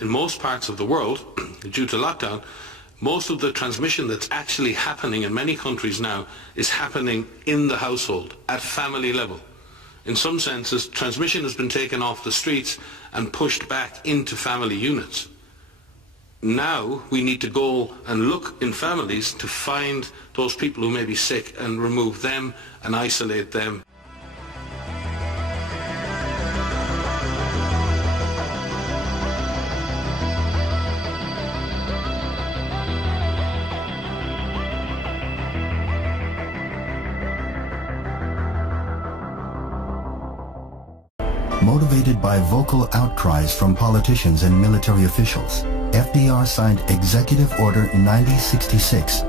in most parts of the world, due to lockdown, most of the transmission that's actually happening in many countries now is happening in the household, at family level. In some senses, transmission has been taken off the streets and pushed back into family units. Now we need to go and look in families to find those people who may be sick and remove them and isolate them. Motivated by vocal outcries from politicians and military officials, FDR signed Executive Order 9066,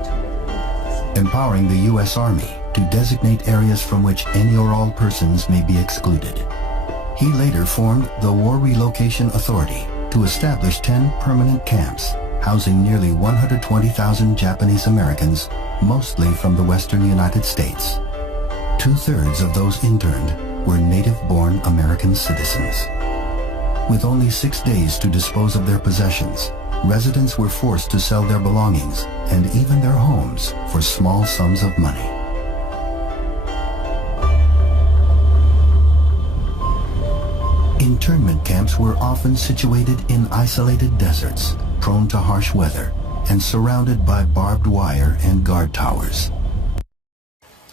empowering the U.S. Army to designate areas from which any or all persons may be excluded. He later formed the War Relocation Authority to establish 10 permanent camps, housing nearly 120,000 Japanese Americans, mostly from the western United States. 2/3 of those interned were native-born American citizens. With only 6 days to dispose of their possessions, residents were forced to sell their belongings and even their homes for small sums of money. Internment camps were often situated in isolated deserts, prone to harsh weather, and surrounded by barbed wire and guard towers.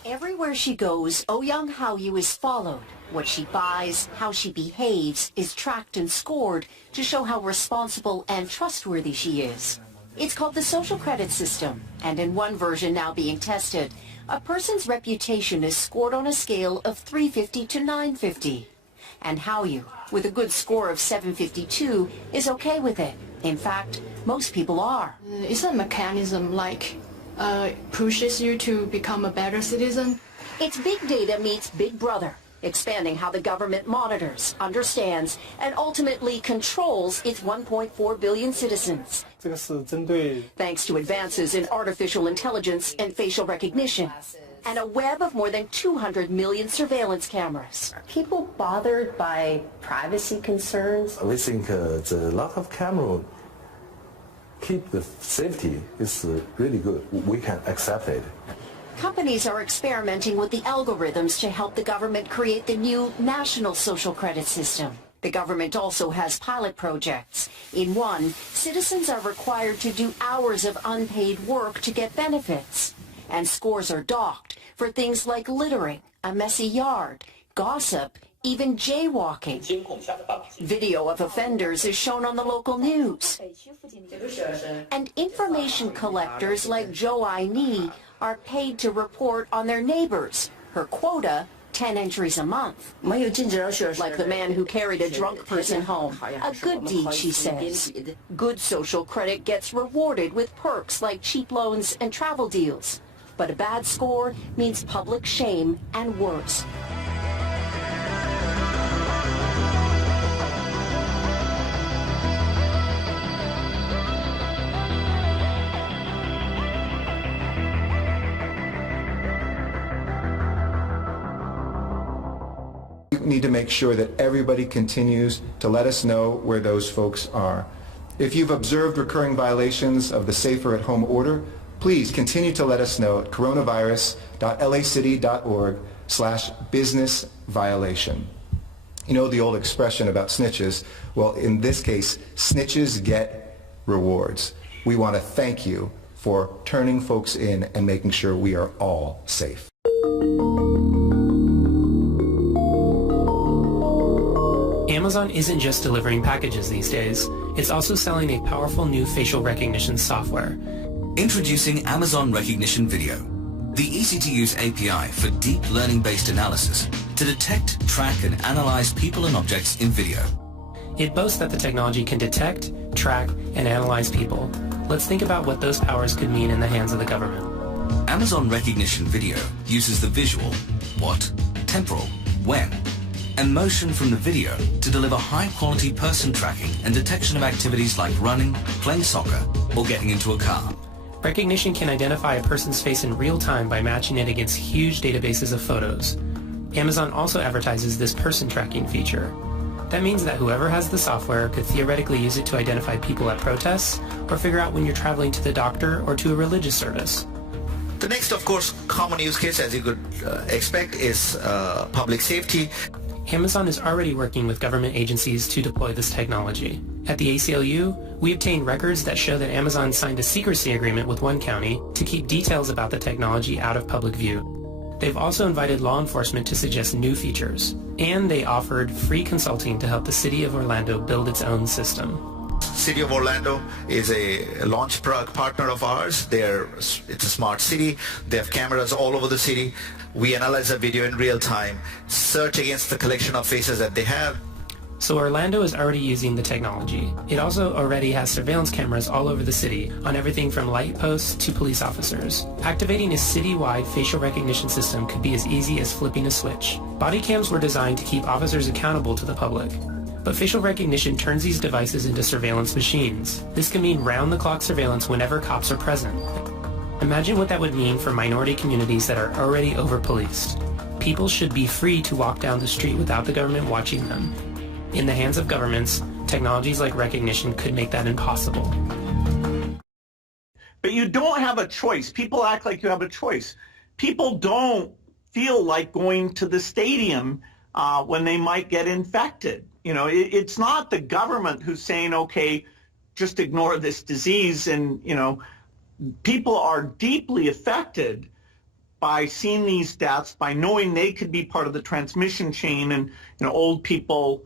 Everywhere she goes, Ouyang Haoyu is followed. What she buys, how she behaves, is tracked and scored to show how responsible and trustworthy she is. It's called the social credit system, and in one version now being tested, a person's reputation is scored on a scale of 350 to 950. And Haoyu, with a good score of 752, is okay with it. In fact, most people are. It's a mechanism pushes you to become a better citizen. It's big data meets Big Brother, expanding how the government monitors, understands, and ultimately controls its 1.4 billion citizens. Thanks to advances in artificial intelligence and facial recognition, and a web of more than 200 million surveillance cameras. Are people bothered by privacy concerns? We think the lot of camera keep the safety is really good. We can accept it. Companies are experimenting with the algorithms to help the government create the new national social credit system. The government also has pilot projects. In one, citizens are required to do hours of unpaid work to get benefits. And scores are docked for things like littering, a messy yard, gossip, even jaywalking. Video of offenders is shown on the local news. And information collectors like Zhou Aini are paid to report on their neighbors. Her quota, 10 entries a month. Like the man who carried a drunk person home. A good deed, she says. Good social credit gets rewarded with perks like cheap loans and travel deals. But a bad score means public shame and worse. We need to make sure that everybody continues to let us know where those folks are. If you've observed recurring violations of the Safer at Home order, please continue to let us know at coronavirus.lacity.org/business violation. You know the old expression about snitches? Well, in this case, snitches get rewards. We want to thank you for turning folks in and making sure we are all safe. Amazon isn't just delivering packages these days. It's also selling a powerful new facial recognition software. Introducing Amazon Recognition Video, the easy-to-use API for deep learning-based analysis to detect, track, and analyze people and objects in video. It boasts that the technology can detect, track, and analyze people. Let's think about what those powers could mean in the hands of the government. Amazon Recognition Video uses the visual, what, temporal, when, and motion from the video to deliver high-quality person tracking and detection of activities like running, playing soccer, or getting into a car. Recognition can identify a person's face in real time by matching it against huge databases of photos. Amazon also advertises this person tracking feature. That means that whoever has the software could theoretically use it to identify people at protests or figure out when you're traveling to the doctor or to a religious service. The next, of course, common use case, as you could expect, is public safety. Amazon is already working with government agencies to deploy this technology. At the ACLU, we obtained records that show that Amazon signed a secrecy agreement with one county to keep details about the technology out of public view. They've also invited law enforcement to suggest new features, and they offered free consulting to help the City of Orlando build its own system. City of Orlando is a launch partner of ours. It's a smart city. They have cameras all over the city. We analyze the video in real time, search against the collection of faces that they have. So Orlando is already using the technology. It also already has surveillance cameras all over the city on everything from light posts to police officers. Activating a city-wide facial recognition system could be as easy as flipping a switch. Body cams were designed to keep officers accountable to the public. But facial recognition turns these devices into surveillance machines. This can mean round-the-clock surveillance whenever cops are present. Imagine what that would mean for minority communities that are already over-policed. People should be free to walk down the street without the government watching them. In the hands of governments, technologies like recognition could make that impossible. But you don't have a choice. People act like you have a choice. People don't feel like going to the stadium when they might get infected. You know, it's not the government who's saying, okay, just ignore this disease. And, you know, people are deeply affected by seeing these deaths, by knowing they could be part of the transmission chain, and, you know, old people,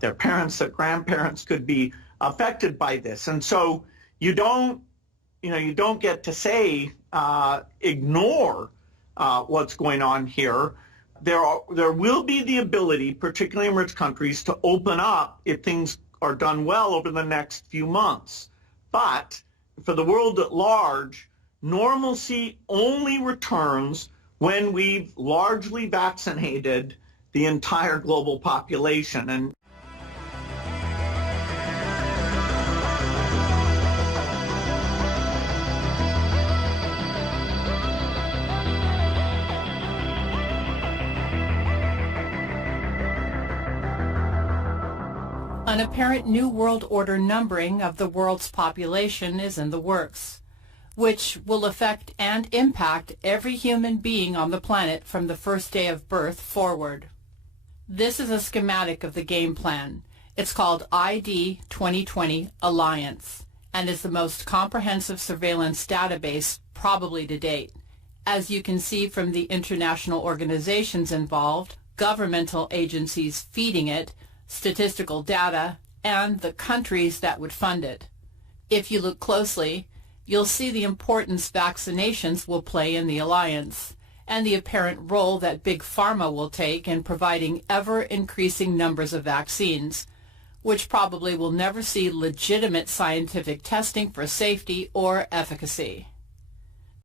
their parents, their grandparents could be affected by this. And so you don't get to say, ignore what's going on here. There will be the ability, particularly in rich countries, to open up if things are done well over the next few months. But for the world at large, normalcy only returns when we've largely vaccinated the entire global population. And an apparent New World Order numbering of the world's population is in the works, which will affect and impact every human being on the planet from the first day of birth forward. This is a schematic of the game plan. It's called ID 2020 Alliance and is the most comprehensive surveillance database probably to date. As you can see from the international organizations involved, governmental agencies feeding it, statistical data, and the countries that would fund it. If you look closely, you'll see the importance vaccinations will play in the alliance, and the apparent role that Big Pharma will take in providing ever-increasing numbers of vaccines, which probably will never see legitimate scientific testing for safety or efficacy.